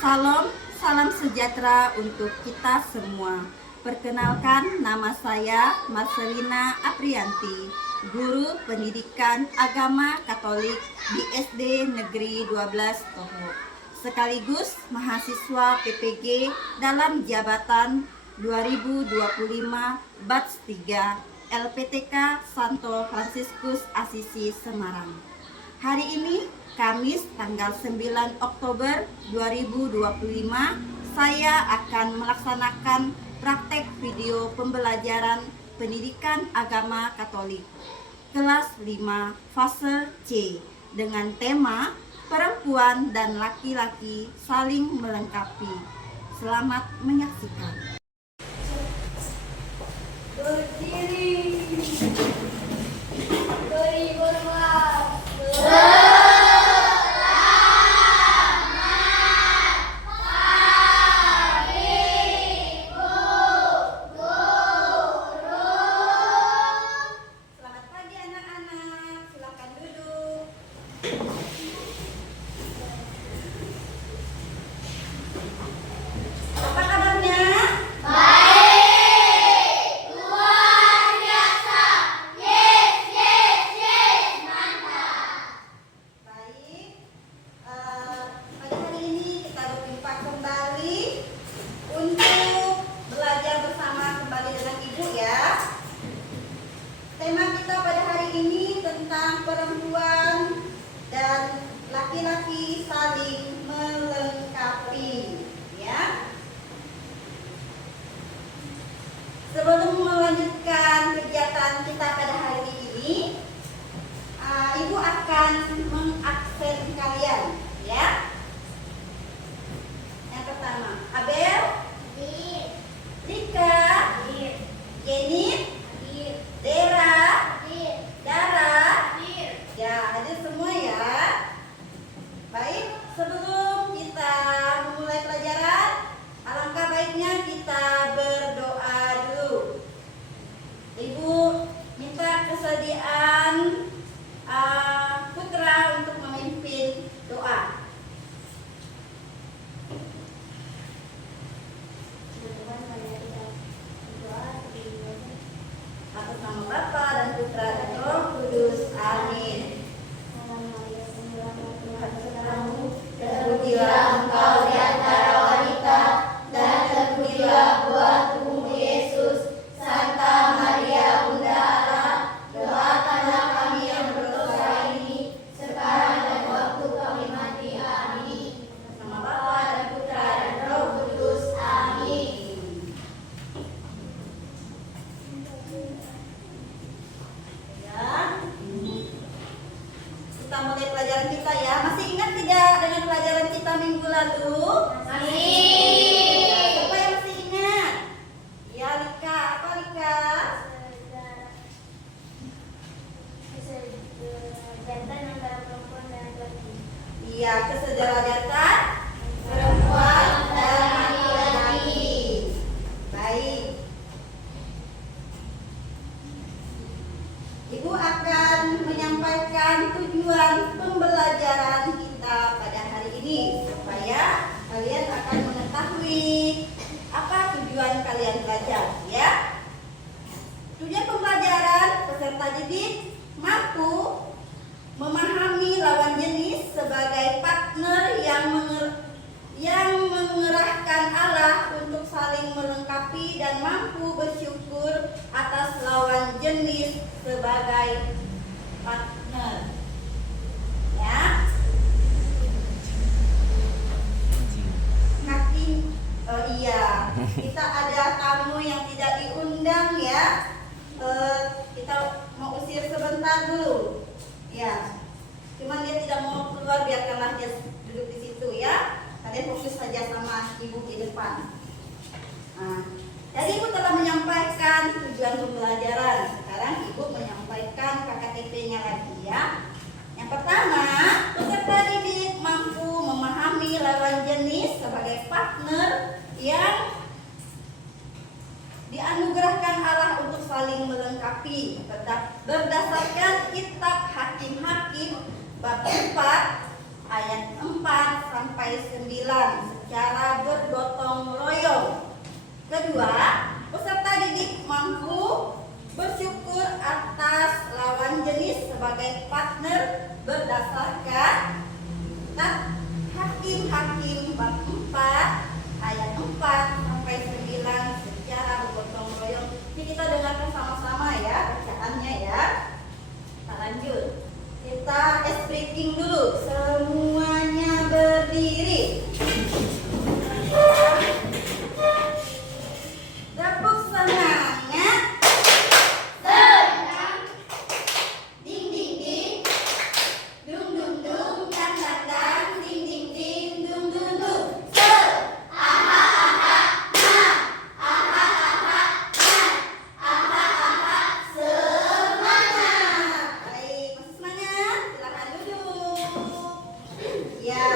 Salam sejahtera untuk kita semua. Perkenalkan, nama saya Marcelina Aprianti, guru pendidikan agama Katolik di SD Negeri 12 Toho, sekaligus mahasiswa PPG dalam jabatan 2025 Batch 3 LPTK Santo Fransiskus Asisi Semarang. Hari ini Kamis tanggal 9 Oktober 2025, saya akan melaksanakan praktek video pembelajaran pendidikan agama Katolik kelas 5 fase C dengan tema perempuan dan laki-laki saling melengkapi. Selamat menyaksikan. Berdiri. 2012. Perempuan dan laki-laki saling melengkapi, ya. Sebelum melanjutkan kegiatan kita pada hari ini, Ibu akan mengabsen kalian, ya. Yang pertama, Abel, Rika, Jenny, Dera, Dara. Ya, hadir semua ya. Baik, sebelum kita memulai pelajaran, alangkah baiknya kita berdoa dulu. Ibu minta kesediaan putra untuk memimpin doa. Atas nama Bapa dan Putra dan Roh Kudus. Amin. Terpujilah Engkau di antara wanita, dan terpujilah buah tubuhmu Yesus. Santa Maria Bunda Allah, doakanlah kami yang berdosa ini, sekarang dan waktu kami mati. Amin. Nama Bapa dan Putra dan Roh Kudus. Amin. Kita mulai pelajaran kita ya. Masih ingat tidak dengan pelajaran kita minggu lalu? Masih. Siapa yang masih ingat? Ya, Lika. Apa Lika? Kesedaraan antara perempuan dan laki-laki. Iya, kesedaraan perempuan dan laki-laki. Baik. Ibu akan menyampaikan tujuan pembelajaran kita pada hari ini, supaya kalian akan mengetahui apa tujuan kalian belajar, ya. Tujuan pembelajaran peserta didik mampu memahami lawan jenis sebagai partner yang mengerahkan Allah untuk saling melengkapi dan mampu bersyukur atas lawan jenis sebagai partner, ya. Iya, kita ada tamu yang tidak diundang ya. Kita mau usir sebentar dulu, ya. Cuman dia tidak mau keluar, biarkanlah dia duduk di situ ya. Kalian fokus saja sama ibu di depan. Nah, jadi ibu telah menyampaikan tujuan pembelajaran. Sekarang ibu menyampaikan KKTP-nya lagi ya. Yang pertama, peserta didik mampu memahami lawan jenis sebagai partner yang dianugerahkan Allah untuk saling melengkapi berdasarkan kitab Hakim-Hakim bab 4 ayat 4 sampai 9. secara bergotong royong. Kedua, peserta didik mampu bersyukur atas lawan jenis sebagai partner berdasarkan Hakim bab 4 ayat 4 sampai 9 secara bergotong royong. Jadi kita dengarkan sama-sama ya bacaannya ya. Kita lanjut. Kita breaking dulu. Semuanya berdiri. Tepuk semangat. Senang. Ding ding ding. Dung dung dung. Tang tang tang. Ding ding ding. Dung dung dung. Semangat. Baik, masih semangat? Silakan duduk. Ya,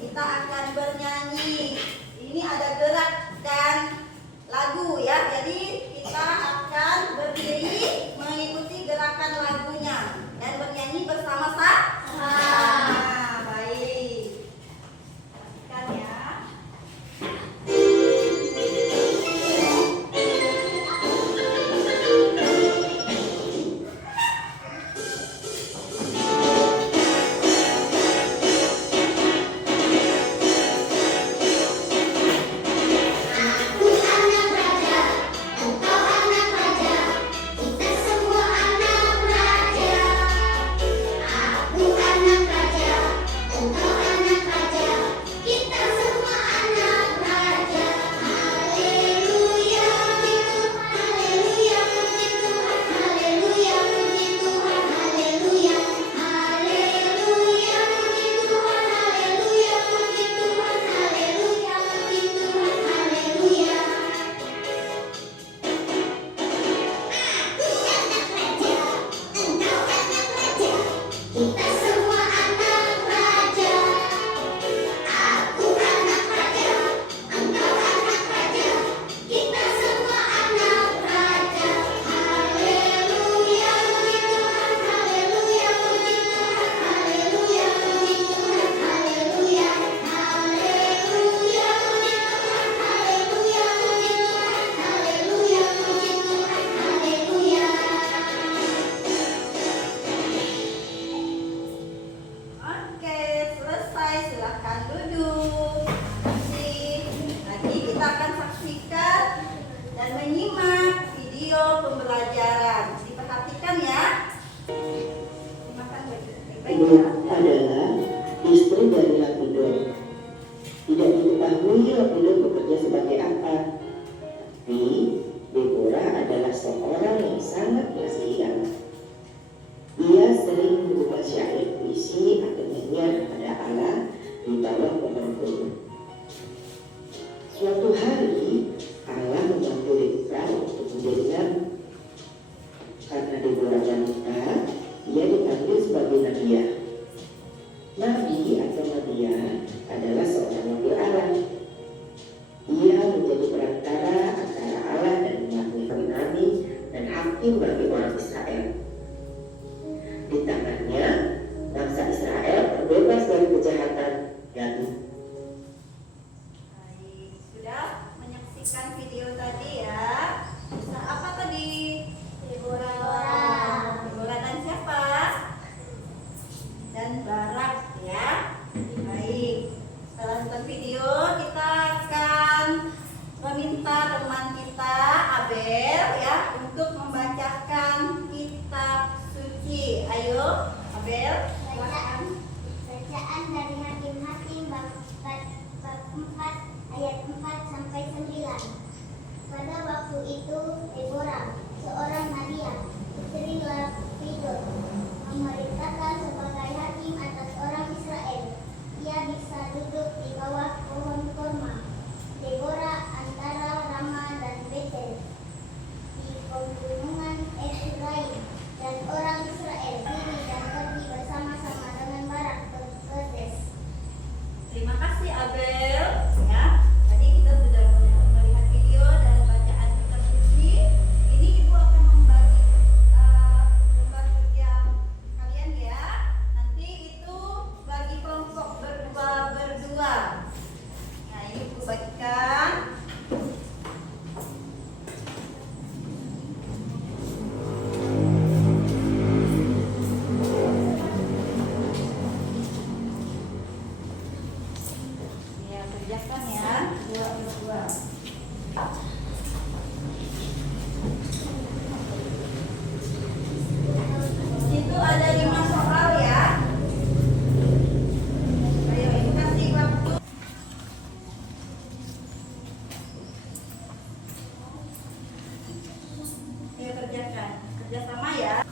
kita akan bernyanyi. Ini ada gerak dan lagu ya. Jadi kita akan berdiri mengikuti gerakan lagunya dan bernyanyi bersama-sama. Baik. Perhatikan ya. Aku anak raja, engkau anak raja, kita semua anak raja. Aku anak raja, engkau anak raja, kita semua anak raja. Haleluya, puji Tuhan, haleluya, puji Tuhan, haleluya, puji Tuhan, haleluya. Haleluya, puji Tuhan, haleluya, puji Tuhan, haleluya, puji Tuhan, haleluya. Aku anak raja, engkau anak raja, kita semua anak raja. Aku anak raja, engkau anak raja, kita semua anak raja. Haleluya, puji Tuhan, haleluya, puji Tuhan, haleluya, puji Tuhan, haleluya. Haleluya, puji Tuhan, haleluya, puji Tuhan, haleluya, puji Tuhan, haleluya. Oke, selesai. Silakan duduk. Terima kasih. Nanti kita akan saksikan dan menyimak video pembelajaran. Diperhatikan ya. Dimakan baik-baik Ibu ya. adalah istri dari Lapidor. Tidak diketahui Lapidor bekerja sebagai apa. Tapi Deborah adalah seorang yang sangat mengasihi Allah. Ia sering mengubah syair puisi atau nyanyian kepada Allah di bawah pohon kurma. Suatu hari Allah membantu Deborah untuk menjadi nabi. Karena Deborah wanita, ia dipanggil sebagai nabiah. Nabi atau nabiah adalah seorang wakil Allah. Ia menjadi perantara antara Allah dan umatnya, nabi dan hakim bagi orang Israel. Di tangannya, bangsa Israel terbebas dari kejahatan Galuh. Baik, sudah menyaksikan video tadi ya. Bisa apa tadi? Deborah. Deborah dan siapa? Dan Barak ya. Baik. Setelah nonton video, kita akan meminta teman kita Abel ya untuk membacakan kitab suci. Ayo, Abel, silakan. Bacaan dari Hakim-Hakim bab 4 ayat 4 sampai 9. Pada waktu itu Deborah, seorang nabiah, istri Lapidor, memerintahkan sebagai hakim atas orang Israel. Ia bisa duduk di bawah pohon kurma. Deborah antara Rama dan Betel di pegunungan Efraim, dan orang Israel diri dan pergi bersama-sama dengan Barak ke Kades. Terima kasih Abel ya. Tadi kita sudah melihat video dan bacaan kitab suci. Ini Ibu akan membagi lembar kerja kalian ya. Nanti itu bagi kelompok berdua. Ya, Kerjakan ya, dua. Situ ada 5 soal ya. Ayo ibu kasih waktu. Ayo kerjakan, kerjasama ya.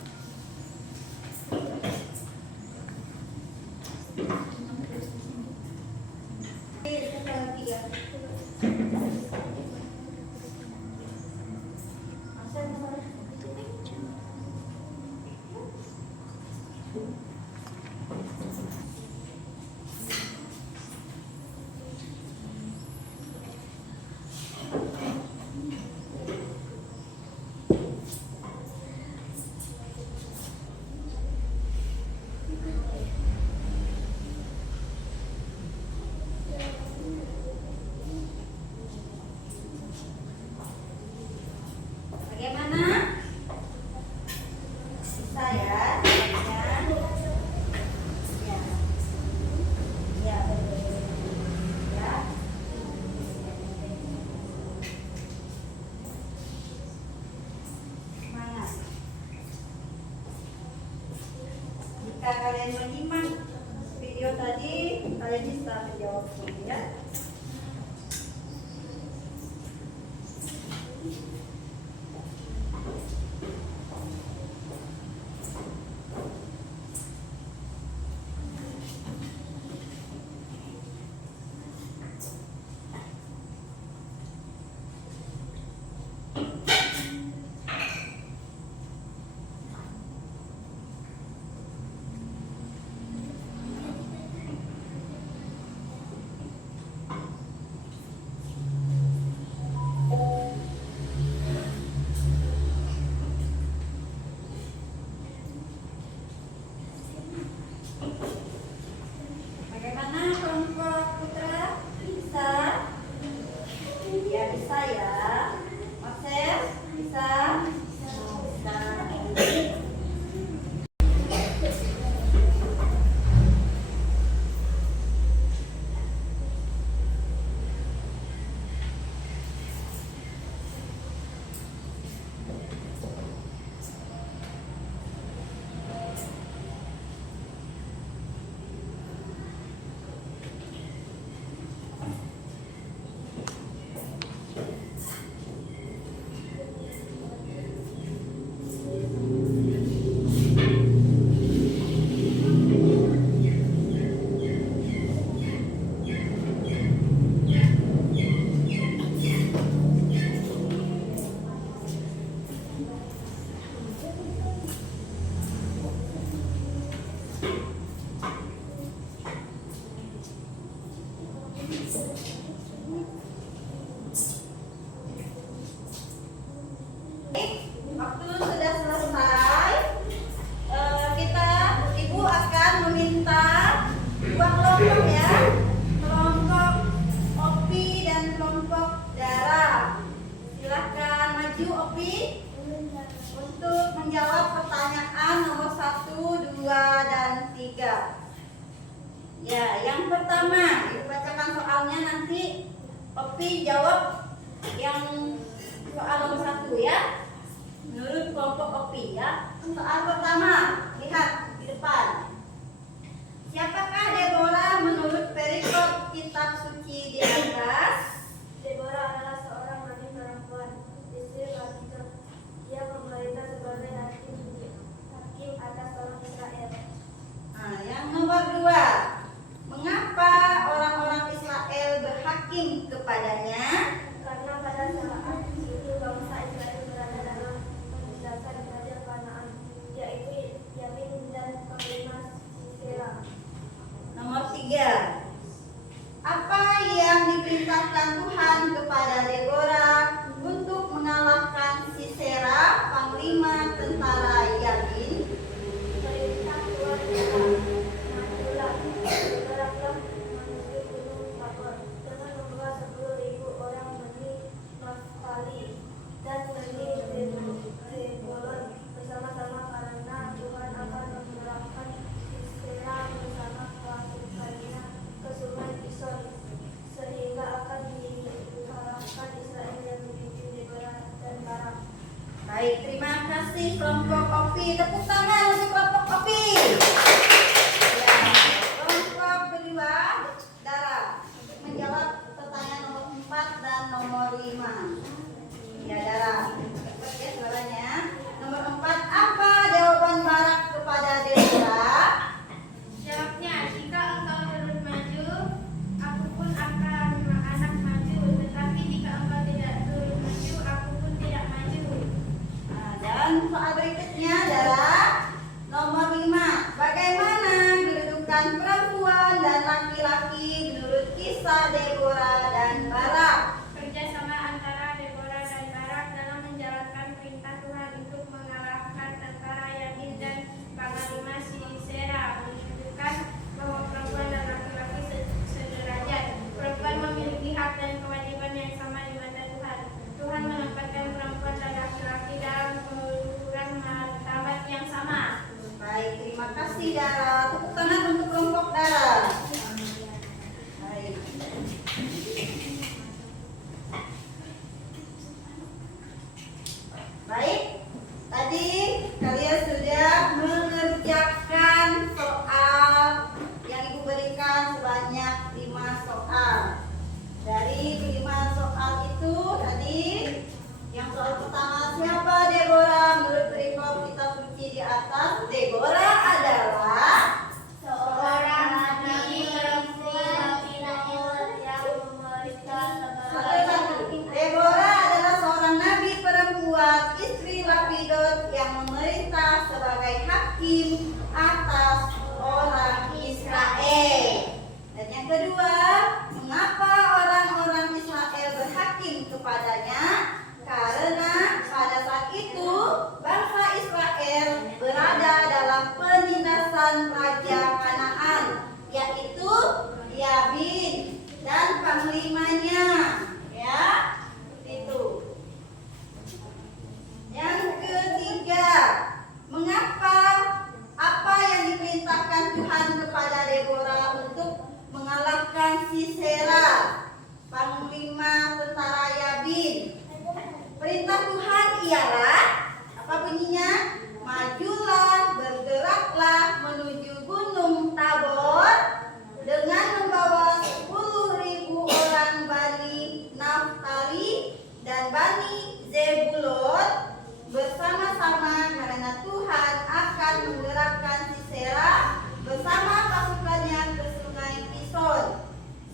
Bagaimana? Bisa ya? Ya. Ya, betul. Ya. Semangat. Jika kalian menyimak video tadi, kalian bisa menjawab ya. Bagaimana kelompok putra? Bisa? Ya bisa ya. Moses bisa? Bisa. Waktu sudah selesai, ibu akan meminta dua kelompok ya, kelompok Opi dan kelompok Dara. Silahkan maju Opi untuk menjawab pertanyaan nomor 1, 2, dan 3. Ya, yang pertama, ibu bacakan soalnya, nanti Opi jawab yang soal nomor 1 ya. Menurut kelompok Opi ya. Soal pertama, lihat di depan. Siapakah Deborah menurut perikop kitab suci di atas? Deborah adalah seorang wanita perempuan, istri Barak. Dia memerintah sebagai hakim atas orang Israel. Nah, yang nomor 2. Mengapa orang-orang Israel berhakim kepadanya? Karena pada saat itu bangsa Israel berada dalam penindasan Raja Kanaan, yaitu Yamin dan panglima Sisera. Nomor 3. Apa yang diperintahkan Tuhan kepada Deborah untuk mengalahkan Sisera, panglima tentara Yamin? Perintah Tuhan adalah majulah, bergeraklah menuju gunung Tabor dengan membawa 10.000 orang Bani Naftali dan Bani Zebulon bersama-sama, karena Tuhan akan menyerahkan Sisera bersama pasukannya ke sungai Kison, sehingga bersih kelompok Opi. Tepuk tangan untuk kelompok Opi. Ya, kelompok kedua, Dara, untuk menjawab pertanyaan nomor 4 dan nomor 5. Ya, Dara, cepat ya suaranya. Nomor 4, apa jawaban Barak kepada Deborah? Jawabnya, jika engkau terus maju, aku pun akan anak maju. Tetapi jika engkau tidak terus maju, aku pun tidak maju. Nah, dan soal berikutnya adalah nomor 5. Bagaimana kedudukan perempuan dan laki-laki menurut kisah Deborah dan Barak? Kerjasama antara Deborah dan Barak dalam menjalankan perintah Tuhan untuk mengalahkan tentara Yabin dan panglima Sisera menunjukkan bahwa perempuan dan laki-laki sederajat. Perempuan memiliki hak dan kewajiban yang sama di mata Tuhan. Tuhan menempatkan perempuan dan laki-laki dalam keluhuran martabat yang sama. Baik, terima kasih Dara. Tepuk tangan untuk kelompok Dara. Baik. Baik, tadi kalian sudah mengerjakan soal yang Ibu berikan sebanyak 5 soal. Dari 5 soal itu tadi, yang soal pertama, siapa Deborah? Menurut perikop kitab suci di atas, Deborah adalah Seorang nabi perempuan Israel yang memerintah satu-satu. Deborah adalah seorang nabi perempuan istri Lapidot yang memerintah sebagai hakim atas orang Israel. Dan yang kedua, mengapa orang-orang Israel berhakim kepadanya? Karena pada saat itu bangsa Israel berada dalam penindasan raja Kanaan, yaitu Yabin dan panglimanya. Ya, itu. Yang ketiga, mengapa apa yang diperintahkan Tuhan kepada Deborah untuk mengalahkan Sisera, panglima tentara Yabin? Perintah Tuhan ialah apa bunyinya? Majulah, bergeraklah menuju Gunung Tabor dengan membawa 10.000 orang Bani Naftali dan Bani Zebulon bersama-sama, karena Tuhan akan menggerakkan Sisera bersama pasukannya ke sungai Pison,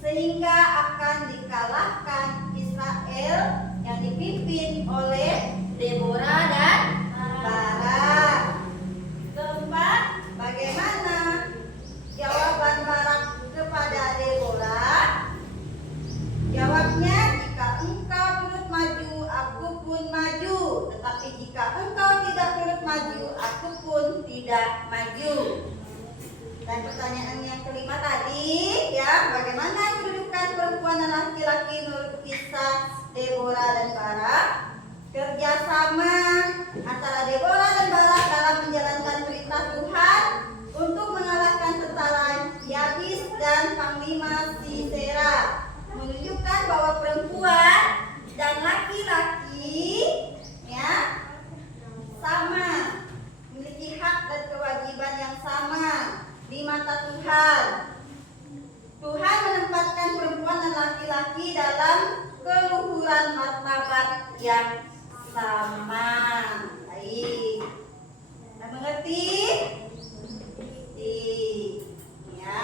sehingga akan dikalahkan Israel yang dipimpin oleh Deborah dan Barak. Keempat, bagaimana jawaban Barak kepada Deborah? Jawabnya, jika engkau turut maju, aku pun maju. Tetapi jika engkau tidak turut maju, aku pun tidak maju. Dan pertanyaan yang kelima tadi, ya, bagaimana kedudukan perempuan dan laki-laki menurut kisah Deborah dan Barak? Kerjasama antara Deborah dan Barak dalam menjalankan perintah Tuhan untuk mengalahkan tentara Yabis dan panglima Sisera menunjukkan bahwa perempuan dan laki-laki, ya, sama, memiliki hak dan kewajiban yang sama di mata Tuhan. Tuhan menempatkan perempuan dan laki-laki dalam keluhuran martabat yang sama. Baik, kita mengerti? Ya.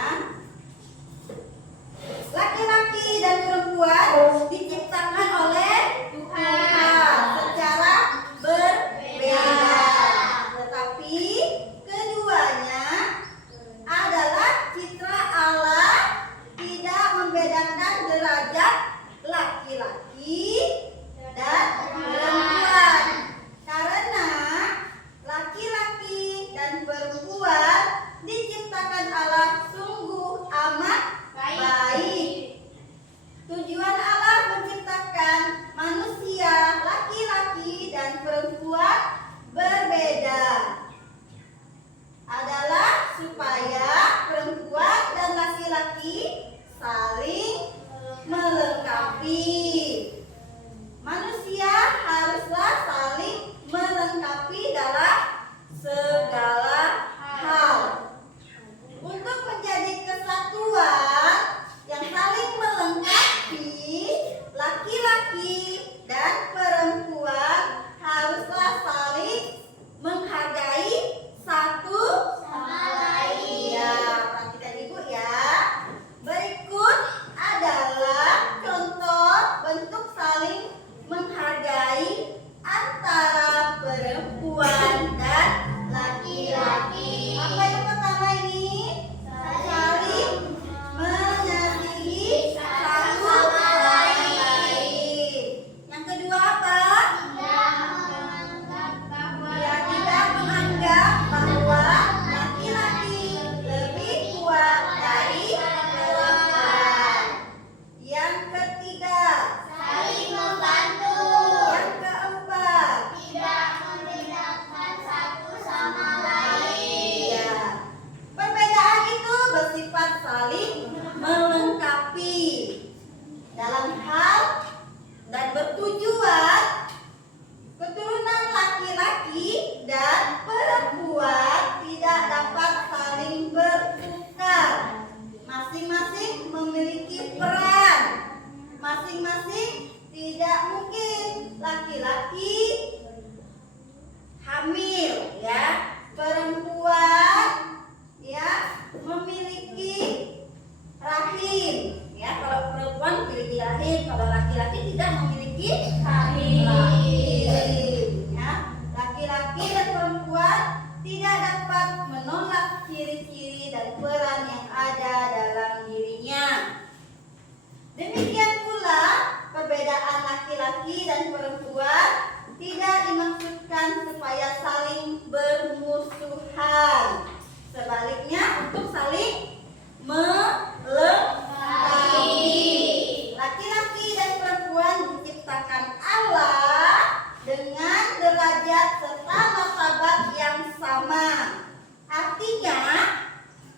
Laki-laki dan perempuan diciptakan oleh Tuhan secara berbeda, tetapi keduanya adalah citra Allah, tidak membedakan derajat laki-laki dan perempuan, karena laki-laki dan perempuan diciptakan Allah sungguh amat baik. Tujuan Allah menciptakan manusia laki-laki dan perempuan berbeda adalah supaya perempuan dan laki-laki saling melengkapi. Manusia haruslah saling melengkapi dalam masing-masing tidak mungkin. Laki-laki hamil ya, perempuan ya memiliki rahim ya. Kalau perempuan memiliki rahim, kalau laki-laki tidak memiliki rahim ya. Laki-laki dan perempuan tidak dapat menolak ciri-ciri dan peran yang ada dalam dirinya. Demikian pula perbedaan laki-laki dan perempuan tidak dimaksudkan supaya saling bermusuhan. Sebaliknya untuk saling melengkapi. Laki-laki dan perempuan diciptakan Allah dengan derajat serta martabat yang sama. Artinya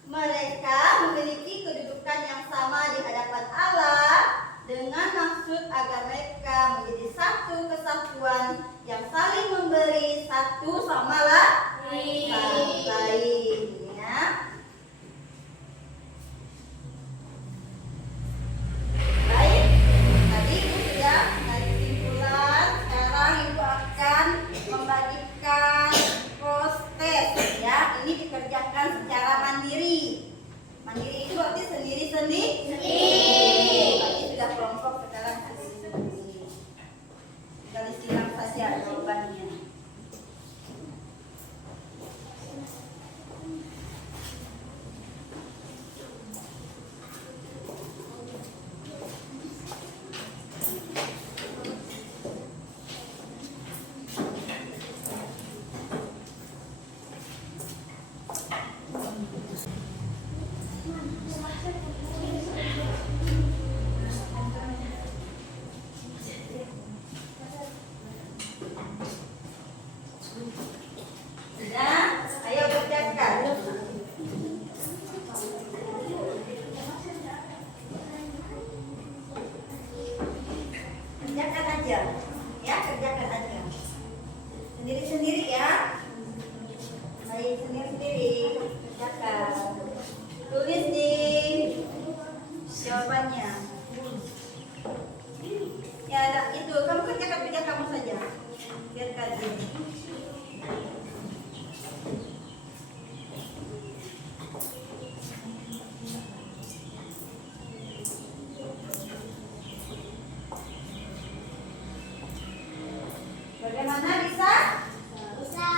mereka memiliki kedudukan yang sama di hadapan Allah dengan maksud agar mereka menjadi satu kesatuan yang saling memberi satu sama lain ya. Baik, tadi Ibu sudah dari kesimpulan. Sekarang Ibu akan membagikan proses ya. Ini dikerjakan secara mandiri. Mandiri itu berarti sendiri-sendiri. Tadi sudah kelompok, sekarang sendiri-sendiri. Tinggal disilang saja jawabannya. Sudah? Ayo kerjakan. Kerjakan aja. Ya, kerjakan aja. Sendiri-sendiri ya. Baik, sendiri-sendiri. Kerjakan. Tulis di jawabannya. Ya, ada itu. Kamu kerjakan kamu saja. Biarkan ini. Bagaimana, bisa? Bisa.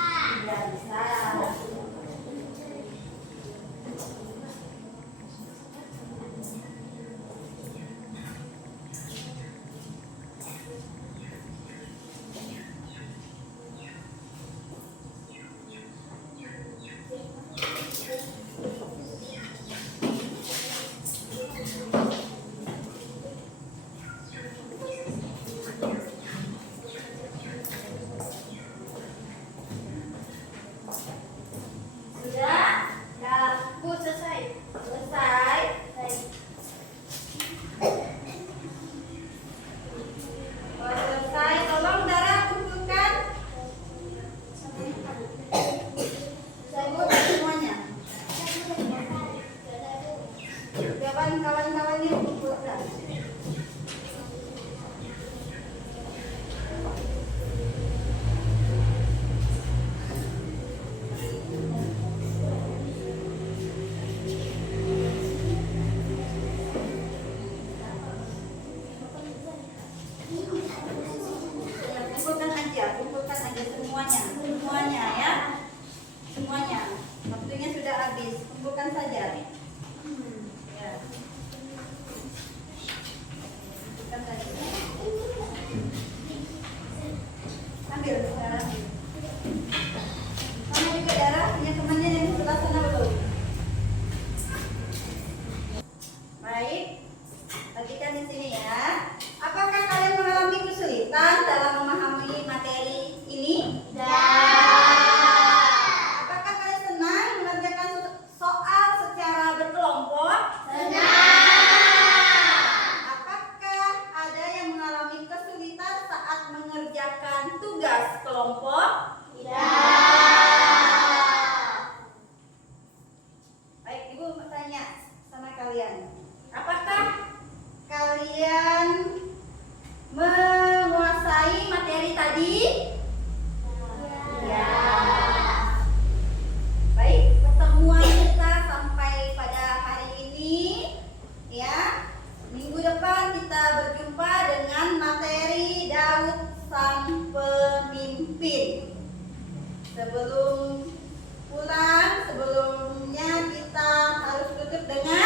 Tidak bisa. Sudah? Ya, Bu, selesai. Selesai. Kalau selesai, tolong Dara kumpulkan. Kumpulkan semuanya. Kawan-kawannya kumpulkan. Kumpulkan aja semuanya ya. Semuanya. Waktunya sudah habis. Kumpulkan saja. Ya. Kumpulkan saja. Ambil sekarang. Kamu juga Dara punya temannya yang sebelah sana belum? Baik. Bagikan di sini ya. Apakah kalian mengalami kesulitan dalam memahami materi ini? Apakah kalian senang mengerjakan soal secara berkelompok? Apakah ada yang mengalami kesulitan saat mengerjakan tugas kelompok? menguasai materi tadi? Ya. Baik, pertemuan kita sampai pada hari ini ya. Minggu depan kita berjumpa dengan materi Daud sang pemimpin. Sebelum pulang, sebelumnya kita harus tutup dengan